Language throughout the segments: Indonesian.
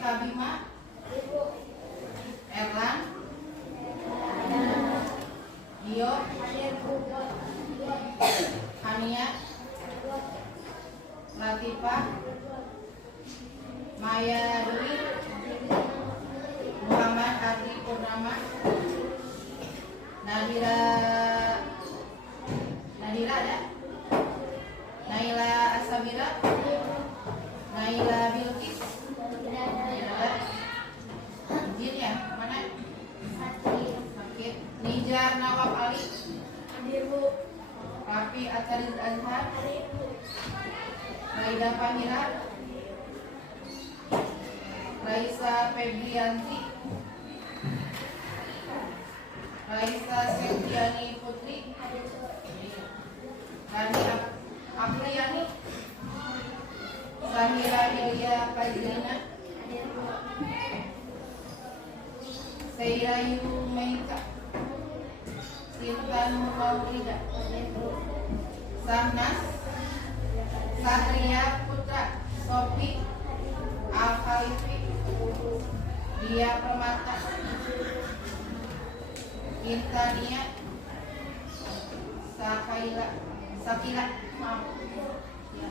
Eka Bima, Erlan, Dio, Hania, Latifah, Maya Dwi, Muhammad Ardi Purnama, Nadira ya, Naila Asabira, Naila Bilkis, Jin ya, mana? Sakit. Nijar Nawab Ali, Rafi Atariz Azhar, Raida Fahira, Raisa Febrianti, Raisa Septiani Putri, Rani Apriyani, Sahira Hilya Kajrina, Seirayu Meika, Sinta Nurmaulida, Sahnas, Satria Putra, Sofi, Al-Khalifi, Dia Permata, Intania, Sakila, maaf. Ya.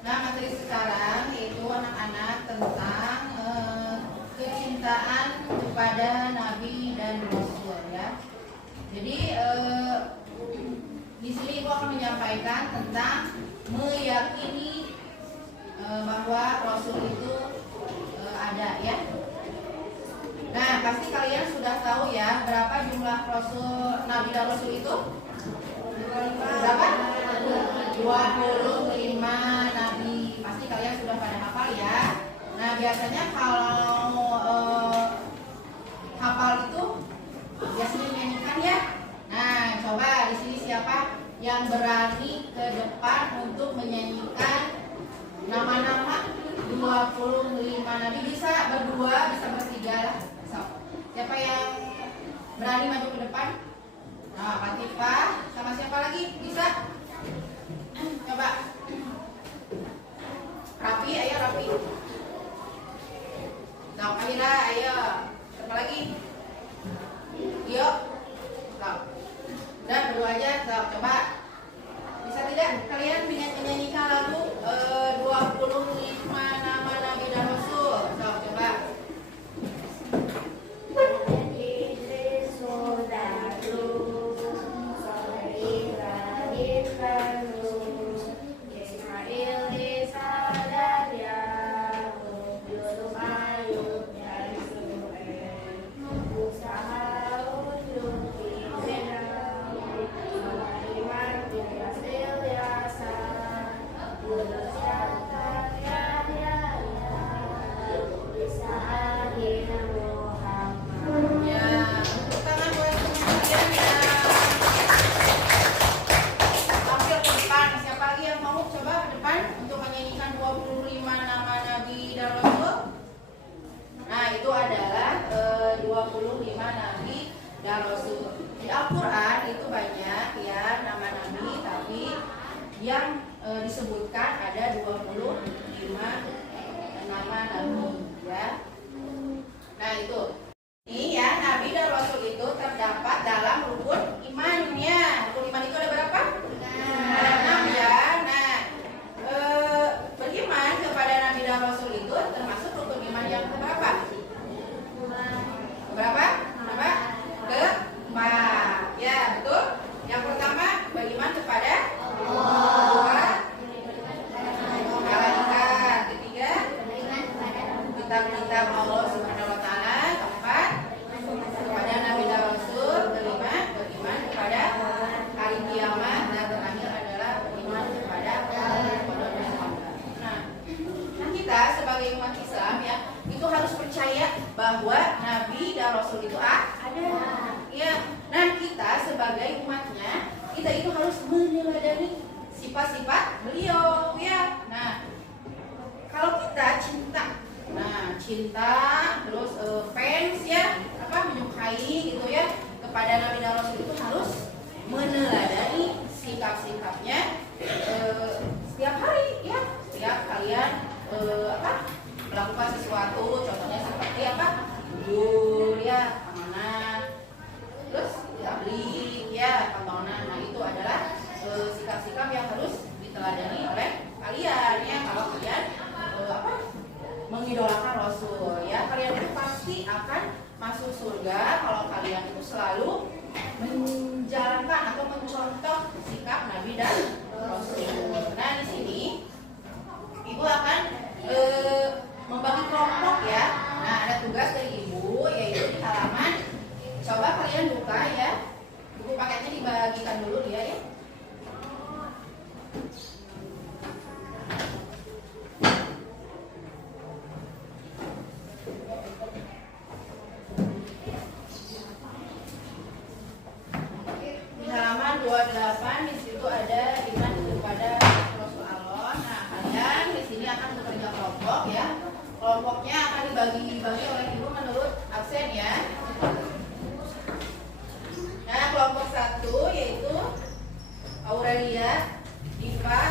Nah, materi sekarang yaitu anak-anak tentang kecintaan kepada Nabi dan Rasul ya. Jadi di sini Ibu akan menyampaikan tentang meyakini bahwa Rasul itu ada ya. Nah, pasti kalian sudah tahu ya berapa jumlah Rasul, Nabi dan Rasul itu? Berapa? 25 Nabi. Pasti kalian sudah pada hafal ya. Nah, biasanya kalau hafal itu biasanya menyanyikan ya. Nah, coba di sini siapa yang berani ke depan untuk menyanyikan nama-nama 25 Nabi? Bisa berdua, bisa bertiga lah. Siapa yang berani maju ke depan? Nah, Latifah sama siapa lagi? Bisa? Coba. Rafi, ayo Rafi. Nah, Fahira, ayo. Siapa lagi? Yuk. Nah, udah berdua aja. Nah, coba. Bisa tidak kalian menyanyikan lagu 25 nama Nabi dan Rasul? Nah, coba. Yang disebutkan ada 25 nama Nabi ya. Nah itu. Ini ya, Nabi dan Rasul itu terdapat dalam rukun imannya. Rukun iman itu ada berapa? 6 ya. Nah, beriman kepada Nabi dan Rasul itu termasuk rukun iman yang keberapa? Berapa? Berapa? Keempat. Ya, betul. Yang pertama, beriman kepada Allah. Malaikat. Ketiga, kitab-kitab Allah Subhanahu wa taala. Keempat, kepada Nabi dan Rasul. Kelima, beriman kepada hari kiamat. Dan terakhir adalah beriman kepada Nah, kita sebagai umat Islam ya, itu harus percaya bahwa Nabi dan Rasul itu ada. Ya. Nah, kita sebagai umatnya, kita itu harus meneladani sifat-sifat beliau ya. Nah, kalau kita cinta terus fans ya, menyukai gitu ya kepada Nabi dan Rasul, itu harus meneladani sikap-sikap selalu menjalankan atau mencontoh sikap Nabi dan Rasul. Nah, di sini Ibu akan membagi kelompok ya. Nah, ada tugas dari Ibu yaitu di halaman. Coba kalian buka ya. Buku paketnya dibagikan dulu dia ya. Di halaman 28 di situ ada iman kepada Rasul Allah. Nah, kalian di sini akan bekerja kelompok ya. Kelompoknya akan dibagi-bagi oleh Ibu menurut absen ya. Nah, kelompok 1 yaitu Aurelia, Diva,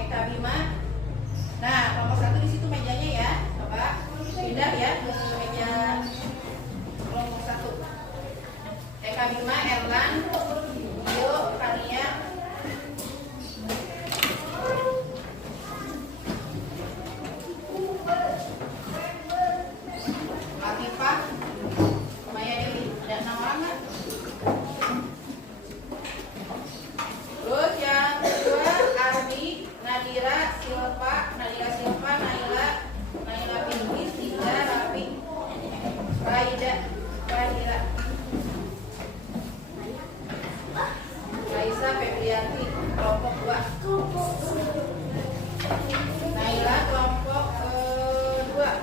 Eka Bima. Nah, kelompok 1 di situ mejanya ya. Coba pindah ya ke meja kelompok 1. Eka Bima, Erlan, Dio, Kania, Latifah, Maya Dewi. Ada 6 orang nggak? Terus yang kedua Ardi, Nadira Silva, Naila Pinggis, Tiga, Rafi, Rahira, Raisa, Febrianti, kelompok 2. Naila kelompok 2.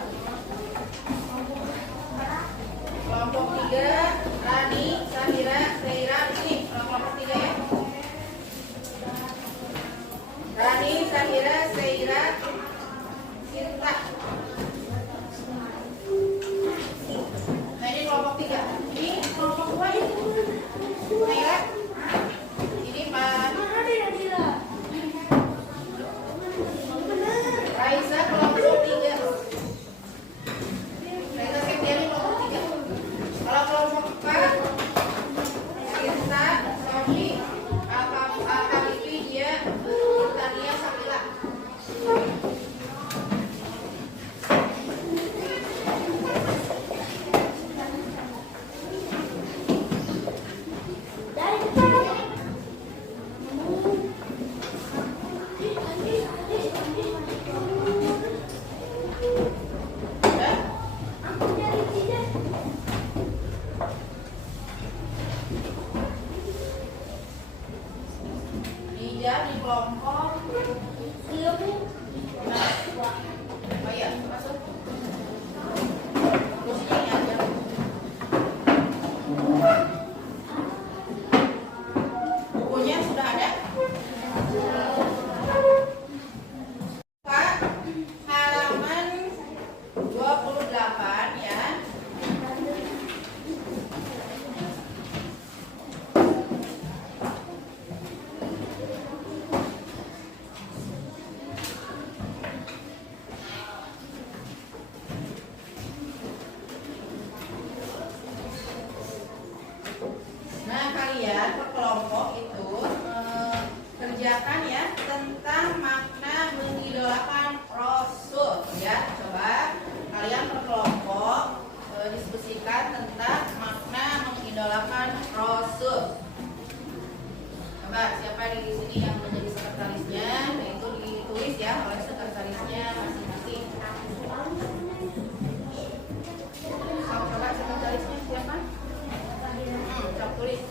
Kelompok 3 Rani, Sahira, Seira. Ini kelompok 3 ya. Rani, Sahira, Seira, Sinta. Nah, ini kelompok 3. Ini kelompok 2 ya. Naila. Ini Pak Raisa kelompok 3. Raisa Septiani kelompok 3. Kalau kelompok 4 Sinta, Sofi, Akalifi, dia Tania, Sakila. Dia di kelompok oh iya, masuk. Kursinya ini aja. Bukunya sudah ada. Pak, halaman 28 ya. Nah, kalian per kelompok itu kerjakan ya tentang makna mengidolakan Rasul ya. Coba kalian per kelompok diskusikan tentang makna mengidolakan Rasul. Coba siapa di sini yang menjadi sekretarisnya, itu ditulis ya oleh sekretarisnya masing-masing. Coba sekretarisnya siapa? Coba tulis.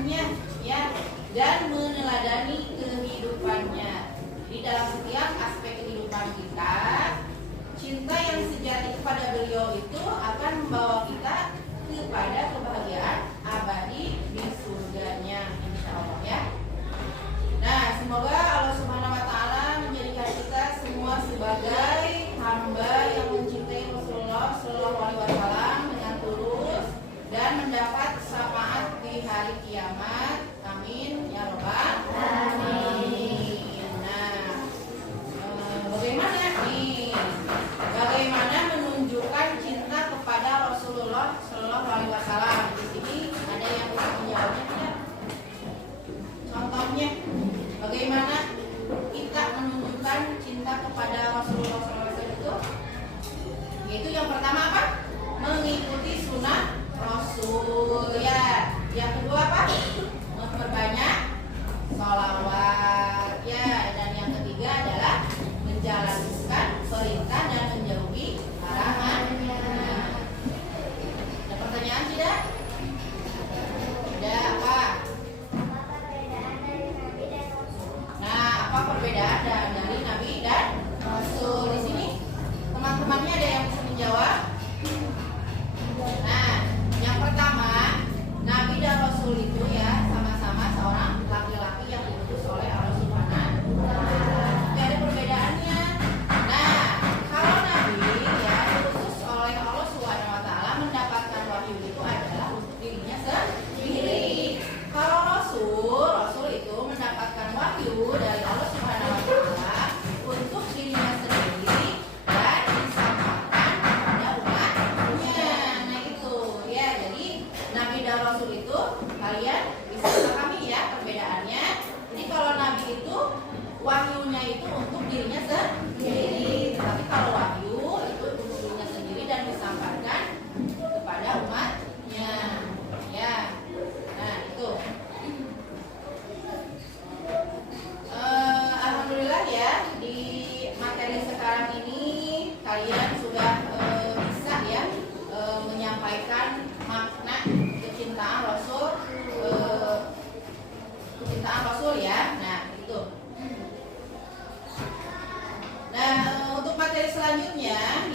kasihnya, ya, dan meneladani kehidupannya. Jadi dalam setiap aspek kehidupan kita, cinta yang sejati kepada beliau itu akan membawa kita kepada kebahagiaan abadi di surganya, insya Allah ya. Nah, semoga Allah Subhanahu Wa Taala menjadikan kita semua sebagai hamba yang mencintai Rasulullah Shallallahu Alaihi Wasallam dengan tulus dan mendapat syafaat di hari kiamat. Amin ya robbal alamin. Nah, bagaimana nih? Bagaimana menunjukkan cinta kepada Rasulullah Shallallahu Alaihi Wasallam? Di sini ada yang bisa menjawabnya tidak? Contohnya, bagaimana kita menunjukkan cinta kepada Rasulullah SAW itu? Yaitu yang pertama apa? Mengikuti sunnah Rasul ya. Yang kedua apa? Memperbanyak sholawat ya. Dan yang ketiga adalah menjalankan perintah dan menjauhi larangannya. Ada pertanyaan tidak? Ada apa? Nah, apa perbedaan dari Nabi dan Rasul di sini? Teman-temannya ada yang bisa menjawab? Nah, yang pertama, Nabi dan Rasul itu ya sama-sama seorang laki-laki yang diutus oleh Allah Subhanahu wa Ta'ala. Tapi ada perbedaannya. Nah, kalau Nabi ya diutus oleh Allah Subhanahu wa Ta'ala mendapatkan wahyu itu adalah untuk dirinya sendiri. Kalau Rasul itu mendapatkan wahyu dari Allah Subhanahu wa Ta'ala untuk dirinya sendiri dan disampaikan kepada umatnya. Nah itu ya, jadi Nabi dan Rasul itu kalian bisa pahami ya perbedaannya. Jadi kalau Nabi itu wahyunya itu untuk dirinya sendiri, tapi kalau wahyu itu untuk dirinya sendiri dan disampaikan kepada umatnya. Ya, nah itu. Alhamdulillah ya, di materi sekarang ini kalian sudah bisa ya menyampaikan makna kecintaan Rasul ya. Nah itu. Nah untuk materi selanjutnya